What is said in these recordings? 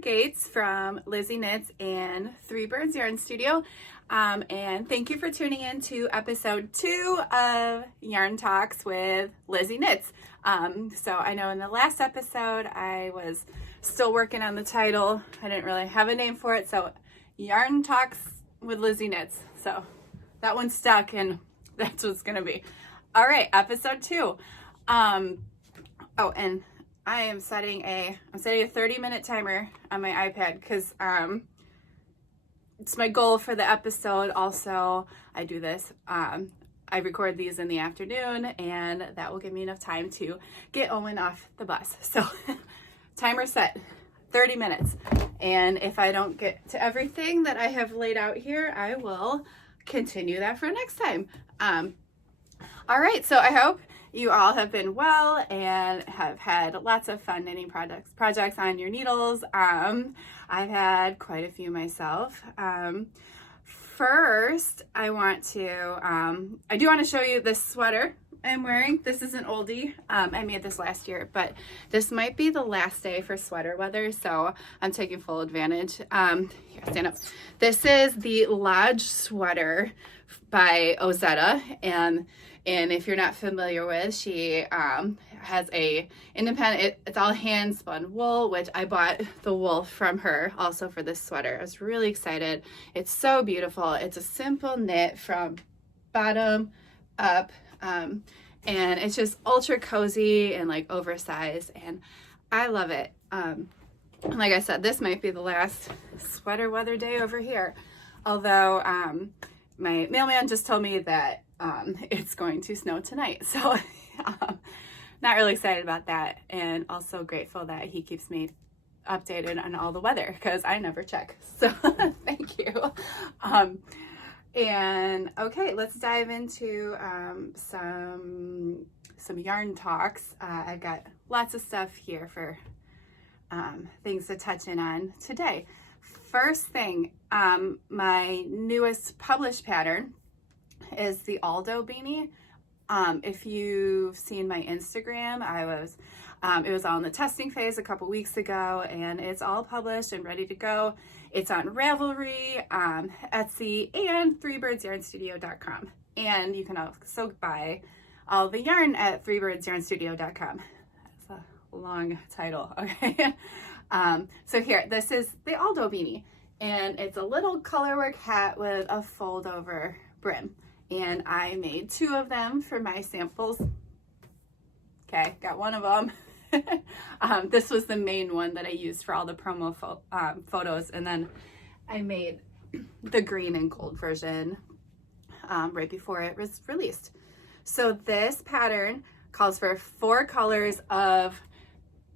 Gates from Lizzy Knits and Three Birds Yarn Studio. And thank you for tuning in to episode 2 of Yarn Talks with Lizzy Knits. So I know in the last episode I was still working on the title. I didn't really have a name for it, so Yarn Talks with Lizzy Knits. So that one stuck, and that's what it's gonna be. All right, episode 2. Oh, and I am setting a 30-minute timer on my iPad because it's my goal for the episode. Also, I do this. I record these in the afternoon, and that will give me enough time to get Owen off the bus. So, timer set, 30 minutes. And if I don't get to everything that I have laid out here, I will continue that for next time. All right, so I hope you all have been well and have had lots of fun knitting projects on your needles. I've had quite a few myself. First, I do want to show you this sweater I'm wearing. This is an oldie. I made this last year, but this might be the last day for sweater weather, so I'm taking full advantage. Here, stand up. This is the Lodge sweater by Ozetta, and if you're not familiar with, she has a independent, it's all hand spun wool, which I bought the wool from her also for this sweater. I was really excited. It's so beautiful. It's a simple knit from bottom up, and it's just ultra cozy and like oversized, and I love it. Like I said, this might be the last sweater weather day over here, although my mailman just told me that it's going to snow tonight, so not really excited about that, and also grateful that he keeps me updated on all the weather because I never check, so thank you. And okay, let's dive into some yarn talks. I've got lots of stuff here for things to touch in on today. First thing, my newest published pattern is the Aldo Beanie. If you've seen my Instagram, it was on the testing phase a couple weeks ago, and it's all published and ready to go. It's on Ravelry, Etsy, and threebirdsyarnstudio.com. And you can also buy all the yarn at threebirdsyarnstudio.com. That's a long title, okay? So here, this is the Aldo Beanie, and it's a little colorwork hat with a fold over brim. And I made 2 of them for my samples. Okay, got one of them. This was the main one that I used for all the promo photos, and then I made the green and gold version right before it was released. So this pattern calls for 4 colors of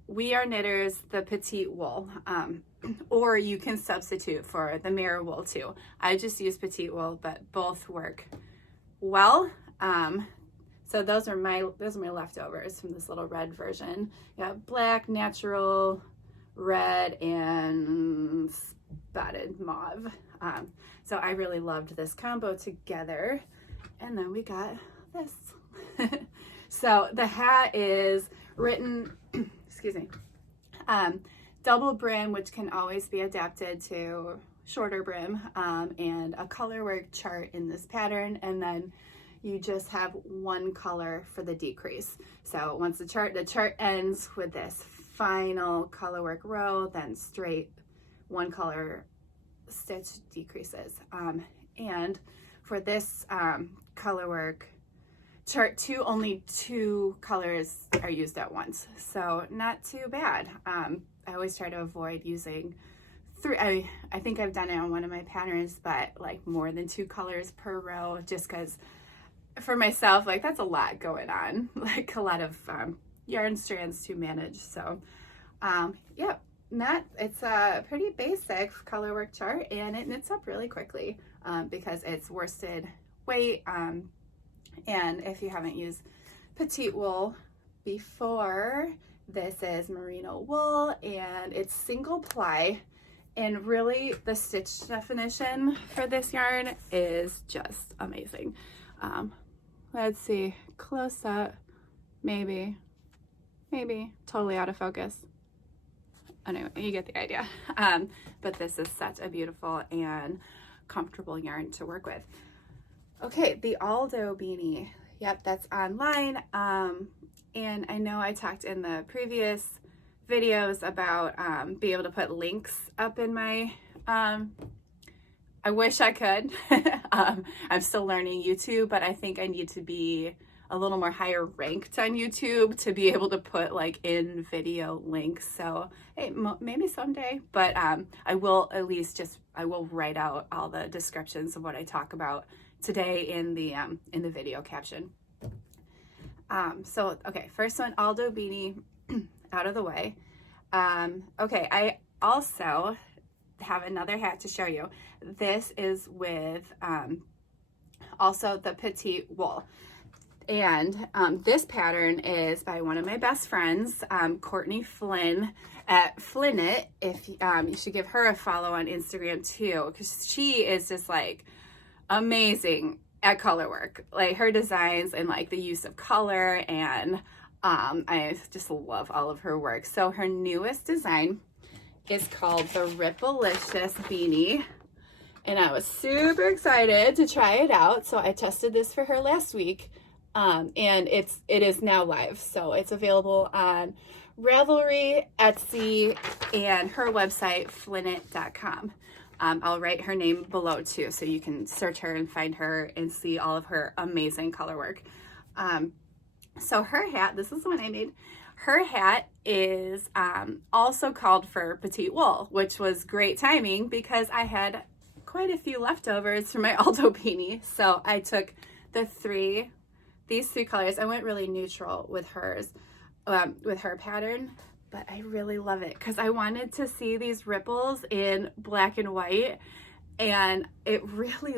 We Are Knitters, the Petite wool, or you can substitute for the mirror wool too. I just use Petite wool, but both work well. So those are my leftovers from this little red version. You got black, natural, red, and spotted mauve. So I really loved this combo together. And then we got this. So the hat is written, excuse me, double brim, which can always be adapted to shorter brim, and a colorwork chart in this pattern, and then you just have one color for the decrease. So once the chart ends with this final colorwork row, then straight one color stitch decreases. And for this colorwork chart 2, only 2 colors are used at once, so not too bad. I always try to avoid using 3. I think I've done it on one of my patterns, but like more than 2 colors per row, just because for myself, like that's a lot going on, like a lot of yarn strands to manage. So yeah, it's a pretty basic colorwork chart, and it knits up really quickly because it's worsted weight. And if you haven't used Petite wool before, this is merino wool, and it's single ply. And really, the stitch definition for this yarn is just amazing. Let's see, close up, maybe totally out of focus. Anyway, you get the idea. But this is such a beautiful and comfortable yarn to work with. Okay, the Aldo Beanie. Yep, that's online. And I know I talked in the previous videos about being able to put links up in my, I wish I could. I'm still learning YouTube, but I think I need to be a little more higher ranked on YouTube to be able to put like in video links. So hey, maybe someday, but I will at least I will write out all the descriptions of what I talk about today in the video caption. So okay, first one, Aldo Beanie, out of the way. Okay, I also have another hat to show you. This is with also the Petite wool. And this pattern is by one of my best friends, Courtney Flynn at flynnknit. If you should give her a follow on Instagram too, because she is just like amazing at color work. Like her designs and like the use of color, and I just love all of her work. So her newest design is called the Ripple-icious Beanie. And I was super excited to try it out. So I tested this for her last week. And it is now live. So it's available on Ravelry, Etsy, and her website, flynnknit.com. I'll write her name below too, so you can search her and find her and see all of her amazing color work. So her hat, this is the one I made. Her hat is also called for Petite wool, which was great timing because I had quite a few leftovers for my Aldo Beanie. So I took these three colors. I went really neutral with hers, with her pattern, but I really love it because I wanted to see these ripples in black and white, and it really,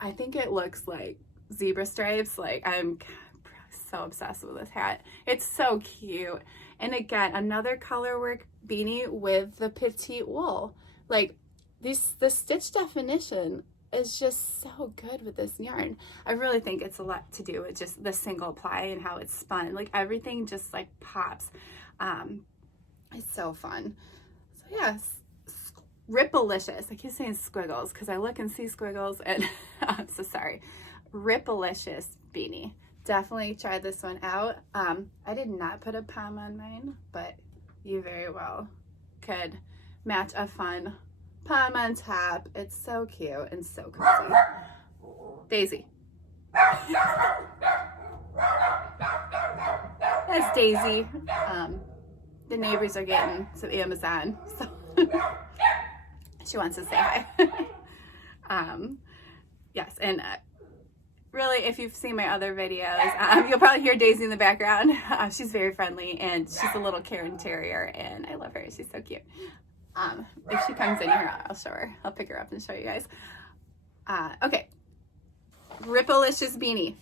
I think it looks like zebra stripes. Like I'm so obsessed with this hat. It's so cute. And again, another color work beanie with the Petite wool. Like the stitch definition is just so good with this yarn. I really think it's a lot to do with just the single ply and how it's spun. Like everything just like pops. It's so fun. So yeah, Ripplicious. I keep saying squiggles because I look and see squiggles, and I'm so sorry. Ripplicious Beanie. Definitely try this one out. I did not put a pom on mine, but you very well could match a fun pom on top. It's so cute and so cozy. Daisy. That's Daisy. The neighbors are getting some Amazon, so she wants to say hi. Yes, and really, if you've seen my other videos, you'll probably hear Daisy in the background. She's very friendly, and she's a little Karen Terrier, and I love her. She's so cute. If she comes in here, I'll show her. I'll pick her up and show you guys. Okay, Ripple-icious Beanie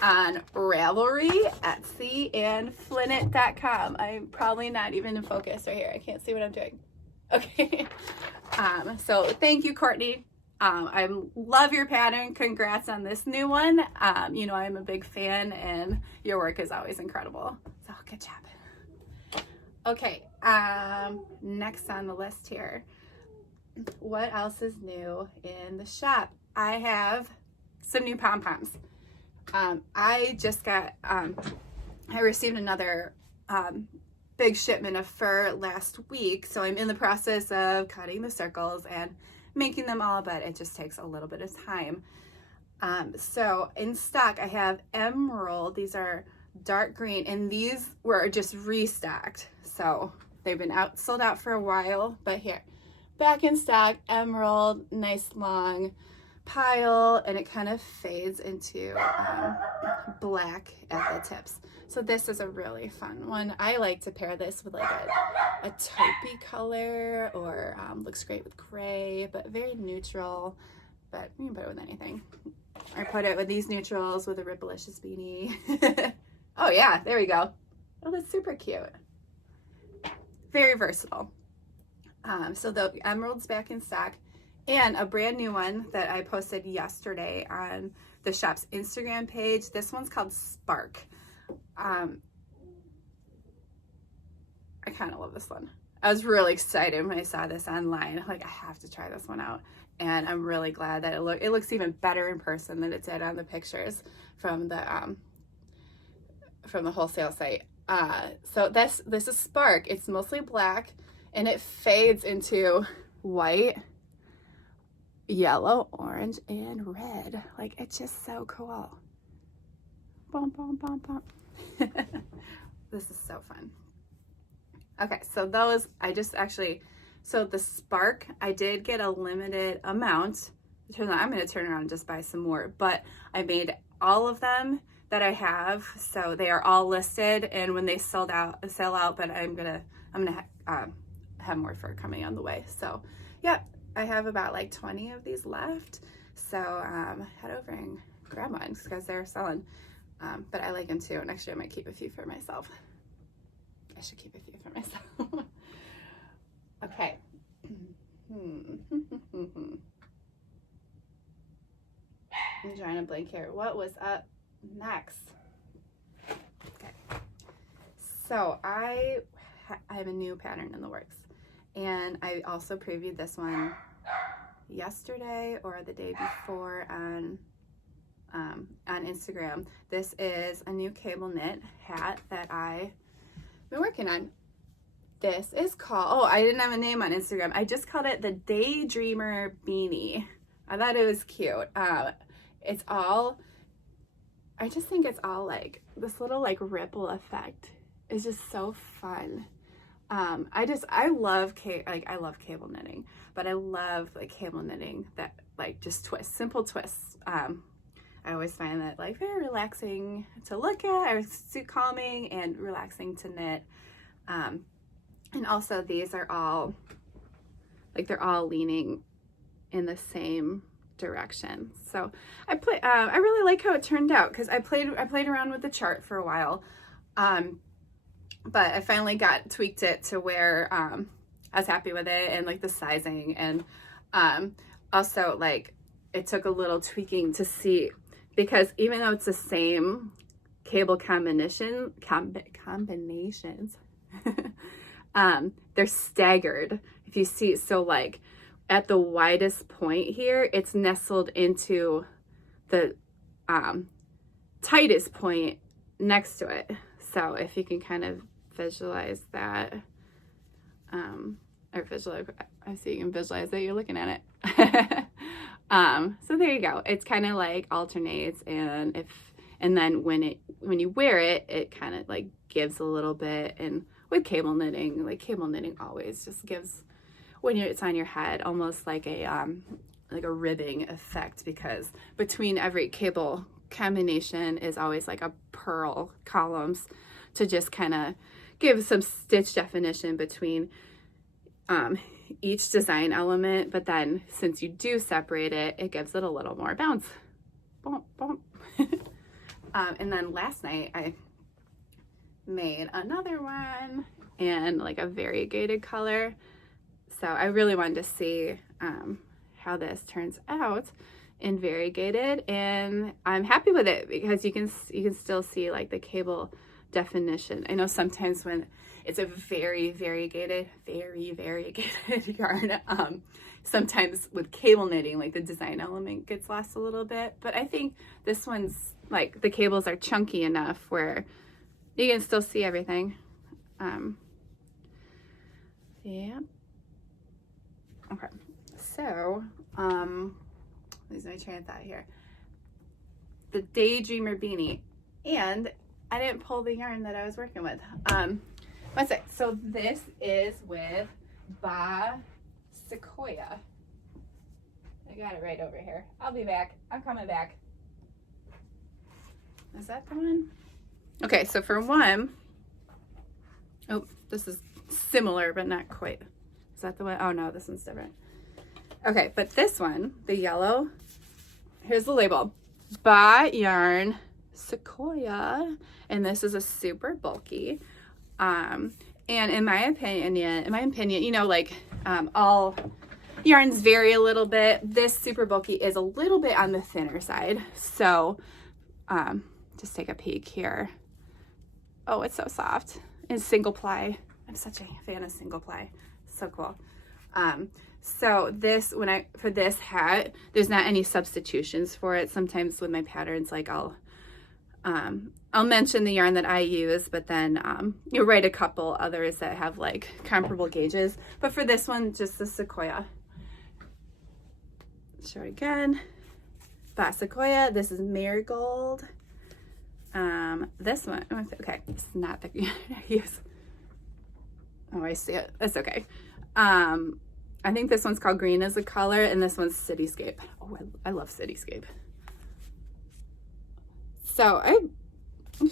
on Ravelry, Etsy, and flynnknit.com. I'm probably not even in focus right here. I can't see what I'm doing. Okay. So thank you, Courtney. I love your pattern. Congrats on this new one. You know, I'm a big fan, and your work is always incredible. So good job. Okay. Next on the list here. What else is new in the shop? I have some new pom-poms. I just got, I received another big shipment of fur last week, so I'm in the process of cutting the circles and making them all, but it just takes a little bit of time. So in stock, I have emerald. These are dark green, and these were just restocked. So they've been sold out for a while, but here, back in stock, emerald, nice long pile, and it kind of fades into black at the tips. So this is a really fun one. I like to pair this with like a taupey color, or looks great with gray, but very neutral, but you can put it with anything. I put it with these neutrals with a Ripple-icious Beanie. Oh yeah, there we go. Oh, that's super cute. Very versatile. So the emerald's back in stock. And a brand new one that I posted yesterday on the shop's Instagram page. This one's called Spark. I kind of love this one. I was really excited when I saw this online. Like, I have to try this one out. And I'm really glad that it looks even better in person than it did on the pictures from the wholesale site. So this is Spark. It's mostly black, and it fades into white, yellow, orange, and red. Like, it's just so cool. Bum, bum, bum, bum. This is so fun. Okay, so those, so the Spark, I did get a limited amount. I'm going to turn around and just buy some more, but I made all of them that I have, so they are all listed, and when they sell out, but I'm gonna have more for coming on the way. So yeah, I have about like 20 of these left, so head over and grab one because they're selling. But I like them too, and actually I might keep a few for myself. I should keep a few for myself. Okay. I'm trying to blink here. What was up next? Okay. So I have a new pattern in the works, and I also previewed this one yesterday or the day before on Instagram. This is a new cable knit hat that I've been working on. This is called, I didn't have a name on Instagram. I just called it the Daydreamer Beanie. I thought it was cute. I just think it's all like this little like ripple effect is just so fun. I love cable knitting, but I love like cable knitting that like just twists, simple twists. I always find that like very relaxing to look at, or so calming and relaxing to knit. And also these are all like, they're all leaning in the same direction. So I really like how it turned out, because I played around with the chart for a while, but I finally tweaked it to where I was happy with it, and like the sizing, and also like it took a little tweaking to see, because even though it's the same cable combinations they're staggered, if you see. So like at the widest point here, it's nestled into the tightest point next to it. So if you can kind of visualize that, or visualize, I see you can visualize that you're looking at it. So there you go. It's kind of like alternates, and then when you wear it, it kind of like gives a little bit. And with cable knitting always just gives, when it's on your head, almost like a ribbing effect, because between every cable combination is always like a purl columns to just kind of give some stitch definition between each design element. But then since you do separate it, it gives it a little more bounce. Bump, bump. And then last night I made another one in like a variegated color. So I really wanted to see how this turns out in variegated, and I'm happy with it because you can still see like the cable definition. I know sometimes when it's a very variegated yarn, sometimes with cable knitting, like the design element gets lost a little bit, but I think this one's like the cables are chunky enough where you can still see everything. Yeah. Okay, so losing my train of thought here. The Daydreamer Beanie, and I didn't pull the yarn that I was working with. One sec. So this is with Baah Sequoia. I got it right over here. I'll be back. I'm coming back. Is that the one? Okay, so for one, oh, this is similar but not quite. Is that the one? Oh no, this one's different. Okay, but this one, the yellow, here's the label. Baah yarn Sequoia, and this is a super bulky. And in my opinion, you know, like all yarns vary a little bit. This super bulky is a little bit on the thinner side. So just take a peek here. Oh, it's so soft. It's single ply. I'm such a fan of single ply. So cool. So this, for this hat, there's not any substitutions for it. Sometimes with my patterns, like I'll mention the yarn that I use, but then you'll write a couple others that have like comparable gauges. But for this one, just the Sequoia. Show it again. Baah Sequoia. This is Marigold. This one, okay, it's not the I use. Oh, I see it. It's okay. I think this one's called Green as a color, and this one's Cityscape. Oh, I love Cityscape. So I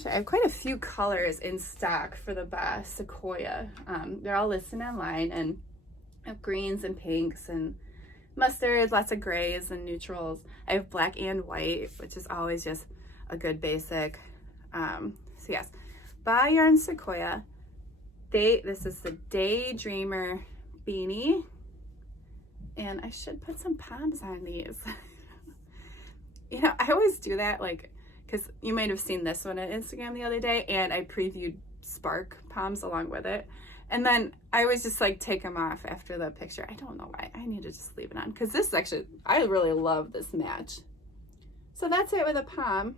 have quite a few colors in stock for the Baah Sequoia. They're all listed online, and I have greens and pinks and mustards, lots of grays and neutrals. I have black and white, which is always just a good basic. So yes, Baah Yarn Sequoia. This is the Daydreamer Beanie, and I should put some Poms on these. You know, I always do that, like, because you might have seen this one on Instagram the other day, and I previewed Spark Poms along with it, and then I always just like take them off after the picture. I don't know why. I need to just leave it on, because this actually, I really love this match. So that's it with a Pom.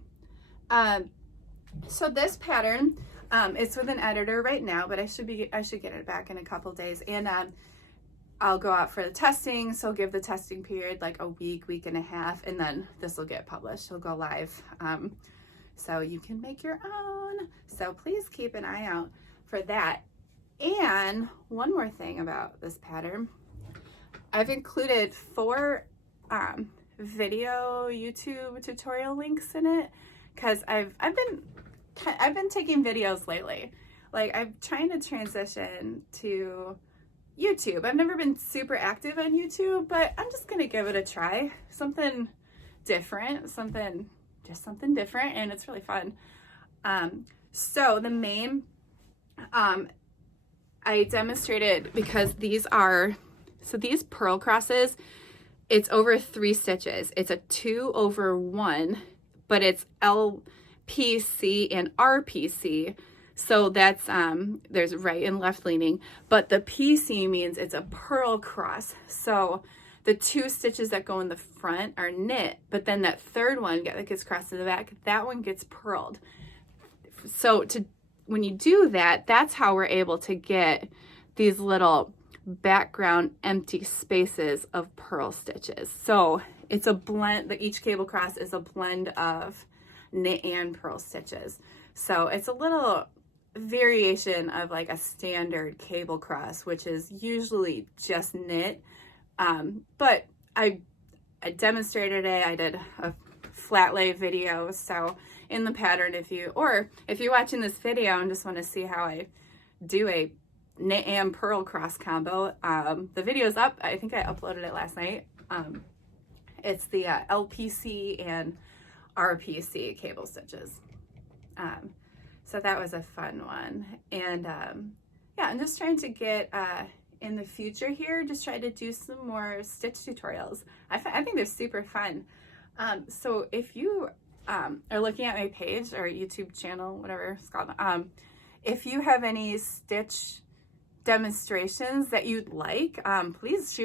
So this pattern, it's with an editor right now, but I should get it back in a couple days, and I'll go out for the testing. So I'll give the testing period like a week and a half, and then this will get published. It'll go live, so you can make your own. So please keep an eye out for that. And one more thing about this pattern, I've included 4 video YouTube tutorial links in it, because I've been taking videos lately. Like, I'm trying to transition to YouTube. I've never been super active on YouTube, but I'm just gonna give it a try. Something different, something different, and it's really fun. So the main, I demonstrated, because these purl crosses, it's over 3 stitches. It's a 2 over 1, but it's LPC and RPC. So that's, there's right and left leaning, but the PC means it's a purl cross. So the 2 stitches that go in the front are knit, but then that third one that gets crossed to the back, that one gets purled. So when you do that, that's how we're able to get these little background empty spaces of purl stitches. So it's a blend, each cable cross is a blend of knit and purl stitches. So it's a little variation of like a standard cable cross, which is usually just knit. But I demonstrated it. I did a flat lay video. So in the pattern, if you're watching this video and just want to see how I do a knit and purl cross combo, the video's up. I think I uploaded it last night. It's the LPC and RPC cable stitches. So that was a fun one. And yeah, I'm just trying to get in the future here, just try to do some more stitch tutorials. I think they're super fun. So if you are looking at my page or YouTube channel, whatever it's called, if you have any stitch demonstrations that you'd like, please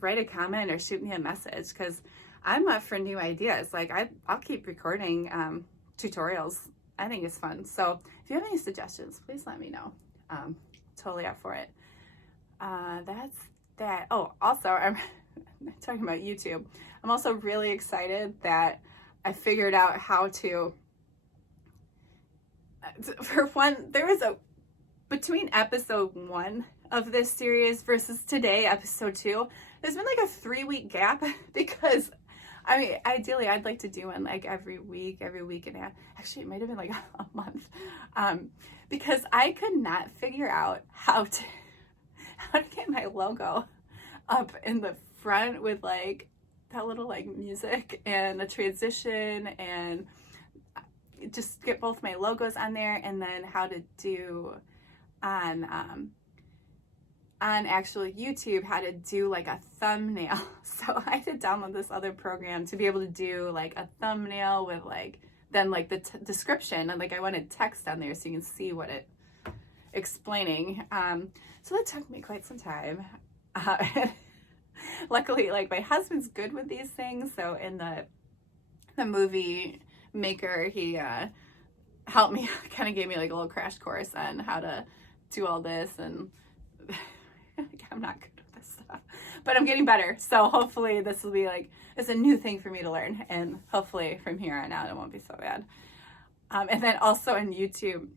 write a comment or shoot me a message, because I'm up for new ideas. Like, I'll keep recording tutorials. I think it's fun. So if you have any suggestions, please let me know. Totally up for it. That's that. Oh, also, I'm talking about YouTube. I'm also really excited that I figured out how to, for one, between episode 1 of this series versus today, episode 2, there's been like a 3-week gap, because I mean, ideally, I'd like to do one like every week and a half. Actually, it might have been like a month, because I could not figure out how to get my logo up in the front with like that little like music and a transition, and just get both my logos on there, and then how to do on actual YouTube, how to do like a thumbnail. So I had to download this other program to be able to do like a thumbnail with like, then like the description, and like I wanted text on there so you can see what it, explaining. So that took me quite some time. Luckily, like, my husband's good with these things. So in the movie maker, he helped me, kind of gave me like a little crash course on how to do all this. And I'm not good with this stuff, but I'm getting better. So hopefully this will be like, it's a new thing for me to learn. And hopefully from here on out, it won't be so bad. And then also on YouTube,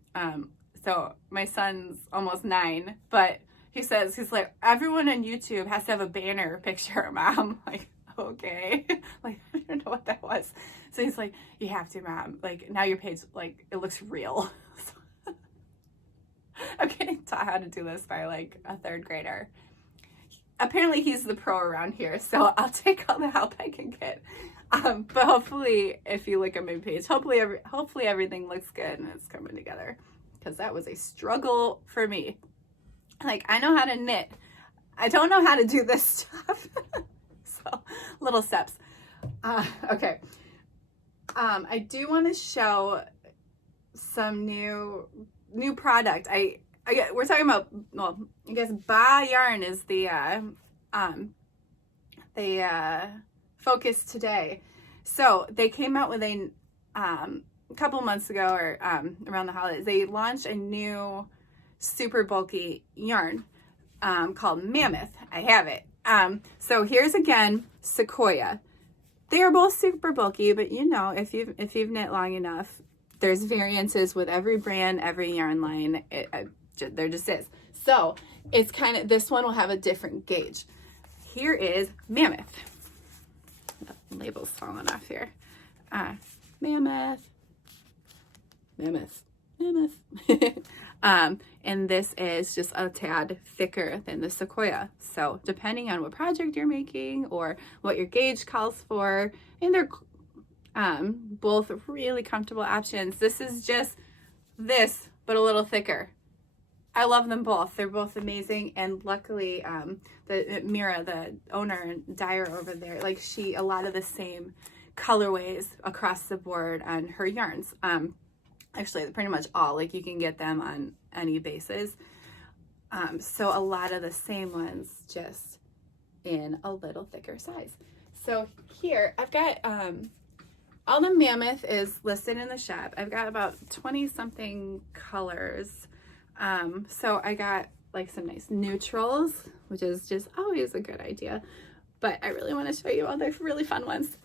so my son's almost 9, but he's like, everyone on YouTube has to have a banner picture, Mom. Like, okay. Like, I don't know what that was. So he's like, you have to, Mom. Like, now your page, like, it looks real. So I'm getting taught how to do this by like a 3rd grader. Apparently he's the pro around here, so I'll take all the help I can get. But hopefully, if you look at my page, hopefully everything looks good and it's coming together, because that was a struggle for me. Like, I know how to knit. I don't know how to do this stuff. So, little steps. Okay. I do want to show some new product. We're talking about, well, I guess Baah yarn is the focus today. So they came out with a couple months ago, or around the holidays, they launched a new super bulky yarn called Mammoth. I have it. So here's again Sequoia. They are both super bulky, but you know, if you've knit long enough, there's variances with every brand, every yarn line. There just is. So it's kind of, this one will have a different gauge. Here is Mammoth. The label's falling off here. Mammoth. And this is just a tad thicker than the Sequoia. So depending on what project you're making or what your gauge calls for, and they're both really comfortable options. This is just this, but a little thicker. I love them both. They're both amazing. And luckily, Mira, the owner and dyer over there, like, a lot of the same colorways across the board on her yarns. Actually, pretty much all, like, you can get them on any basis. So a lot of the same ones, just in a little thicker size. So here, I've got, all the Mammoth is listed in the shop. I've got about 20 something colors. So I got like some nice neutrals, which is just always a good idea, but I really want to show you all the really fun ones.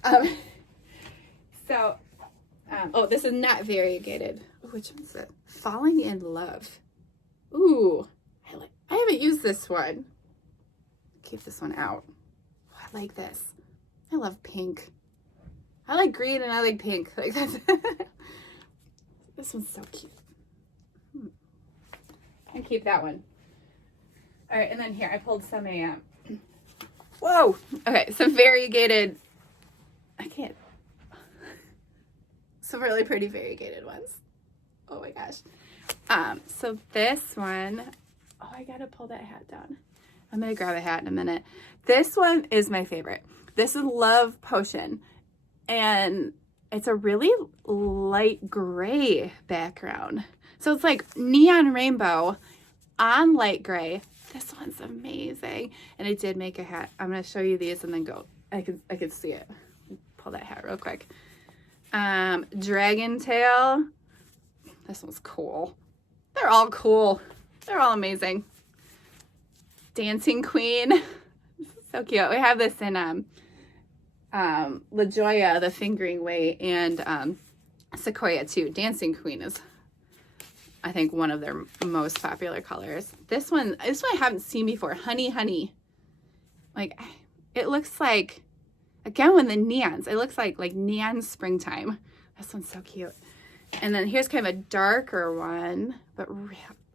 Oh, this is not variegated. Which one's it? Falling in Love. Ooh, I haven't used this one. Keep this one out. Oh, I like this. I love pink. I like green and I like pink. Like, that's this one's so cute. And keep that one. All right, and then here I pulled some whoa. Okay, some variegated. I can't. Some really pretty variegated ones. Oh my gosh. So this one, oh, I gotta pull that hat down. I'm gonna grab a hat in a minute. This one is my favorite. This is Love Potion, and it's a really light gray background. So it's like neon rainbow on light gray. This one's amazing. And I did make a hat. I'm gonna show you these and then go. I can see it. Pull that hat real quick. Dragon tail. This one's cool. They're all cool. They're all amazing. Dancing Queen. This is so cute. We have this in La Jolla, the fingering weight, and Sequoia too. Dancing Queen is, I think, one of their most popular colors. This one I haven't seen before. Honey Honey. Like, it looks like, again, with the neons, it looks like neon springtime. This one's so cute. And then here's kind of a darker one, but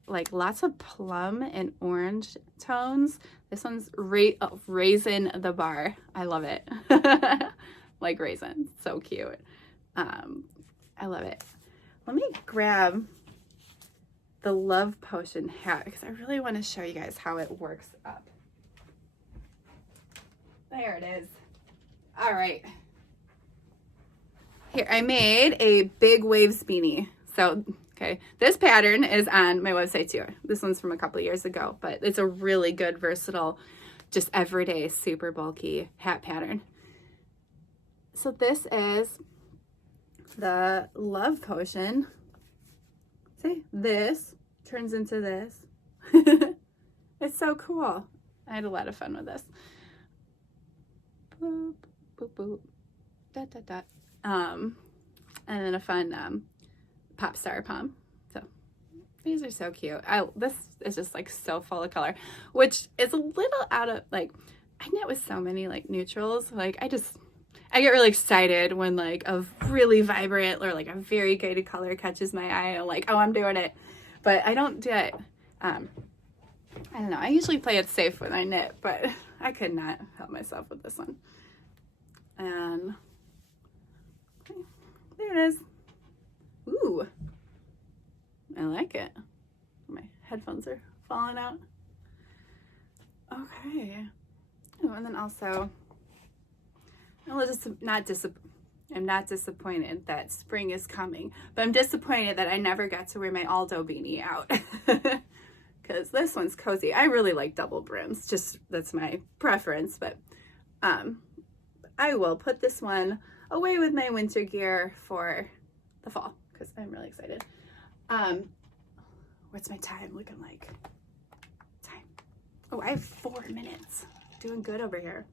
like lots of plum and orange tones. This one's Raisin the Bar. I love it. Like raisin. So cute. I love it. Let me grab the Love Potion hat because I really want to show you guys how it works up. There it is. All right. Here, I made a big waves beanie. So Okay, this pattern is on my website too. This one's from a couple of years ago, but it's a really good, versatile, just everyday, super bulky hat pattern. So this is the love potion. See, this turns into this. It's so cool. I had a lot of fun with this. Boop, boop, boop. Dot, dot, dot. And then a fun pop star pom. So these are so cute. This is just like so full of color, which is a little out of like, I knit with so many like neutrals. Like I get really excited when like a really vibrant or like a very variegated color catches my eye. And I'm like, oh, I'm doing it. But I don't do it. I don't know. I usually play it safe when I knit, but I could not help myself with this one. And okay, there it is. Ooh, I like it. My headphones are falling out. Okay. Oh, and then also, I'm not disappointed that spring is coming, but I'm disappointed that I never got to wear my Aldo beanie out. Because this one's cozy. I really like double brims. Just that's my preference, but I will put this one away with my winter gear for the fall because I'm really excited. What's my time looking like? Time. Oh, I have 4 minutes. Doing good over here.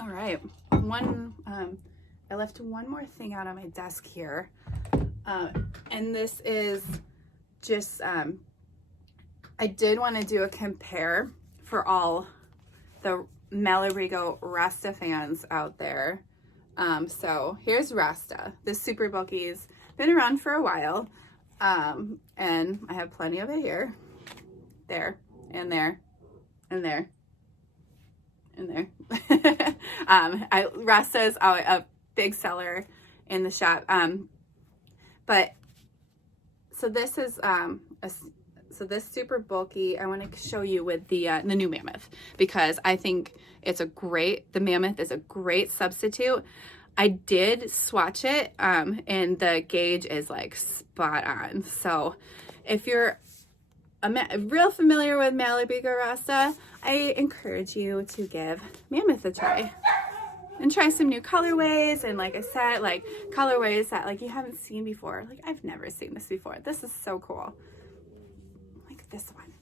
All right. I left one more thing out on my desk here. And this is just, I did want to do a compare for all the Malarigo Rasta fans out there. So here's Rasta. This super bulky's been around for a while. And I have plenty of it here, there, and there, and there, and there. Rasta is a big seller in the shop. But so this is so this super bulky, I want to show you with the new Mammoth, because I think it's the Mammoth is a great substitute. I did swatch it, and the gauge is like spot on. So if you're real familiar with Malarigo Rasta, I encourage you to give Mammoth a try. And try some new colorways, and like I said, like colorways that like you haven't seen before. Like I've never seen this before. This is so cool. Like this one.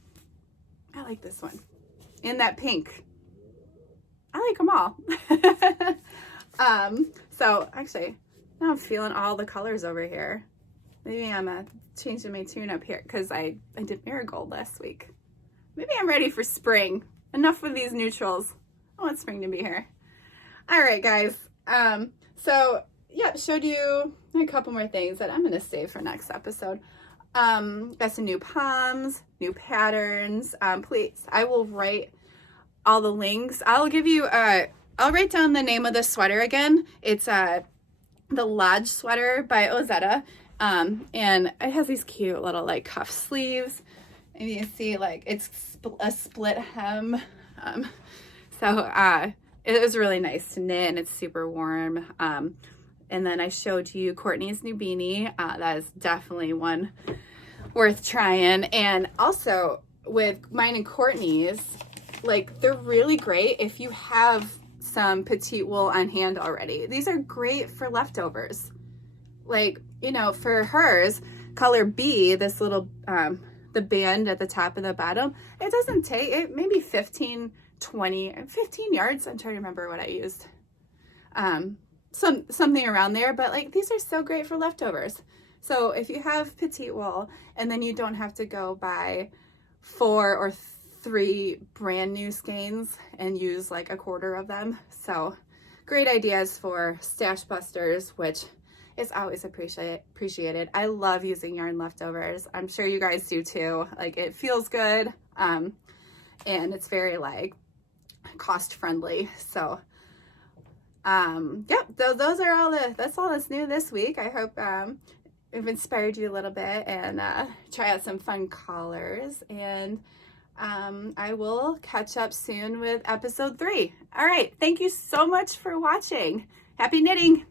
I like this one. And that pink. I like them all. So actually, now I'm feeling all the colors over here. Maybe I'm changing my tune up here because I did marigold last week. Maybe I'm ready for spring. Enough with these neutrals. I want spring to be here. All right, guys. So yeah, showed you a couple more things that I'm going to save for next episode. Got some new Poms, new patterns. Please, I will write all the links. I'll give you, I'll write down the name of the sweater again. It's the Lodge sweater by Ozetta. And it has these cute little like cuff sleeves. And you can see like it's a split hem. It was really nice to knit, and it's super warm. And then I showed you Courtney's new beanie. That is definitely one worth trying. And also with mine and Courtney's, like they're really great if you have some petite wool on hand already. These are great for leftovers. Like, you know, for hers, color B, this little, the band at the top and the bottom, it doesn't take, it maybe 15 yards. I'm trying to remember what I used. Something around there, but like these are so great for leftovers. So if you have petite wool and then you don't have to go buy 4 or 3 brand new skeins and use like a quarter of them. So great ideas for stash busters, which is always appreciated. I love using yarn leftovers. I'm sure you guys do too. Like it feels good. And it's very like cost friendly. So yep, those are all that's all that's new this week. I hope we've inspired you a little bit and try out some fun colors, and I will catch up soon with episode 3. All right, thank you so much for watching. Happy knitting.